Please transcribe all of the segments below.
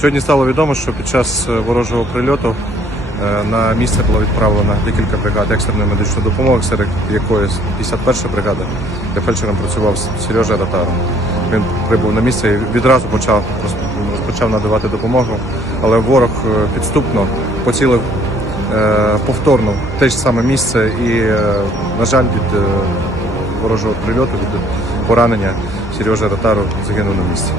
Сьогодні стало відомо, що під час е, ворожого прильоту е, на місце було відправлено декілька бригад екстреної медичної допомоги, серед якої 51 бригада, де фельдшером працював Сережа Ратаров. Він прибув на місце і відразу почав розпочав надавати допомогу, але ворог е, підступно поцілив повторно те ж саме місце і, на жаль, від ворожого прильоту, від поранення Сережа Ратаров загинув на місці.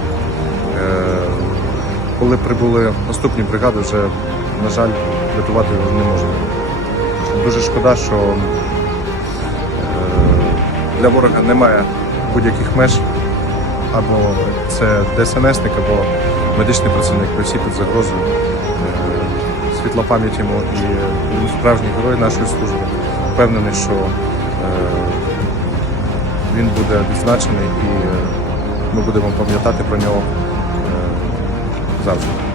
Коли прибули наступні бригади, вже, на жаль, рятувати його не можна. Дуже шкода, що е, для ворога немає будь-яких меж, або це ДСНСник, або медичний працівник, бо всі під загрозою. Е, Світла пам'ять йому і він справжній герой нашої служби. Впевнений, що е, він буде відзначений і ми будемо пам'ятати про нього 감사 합.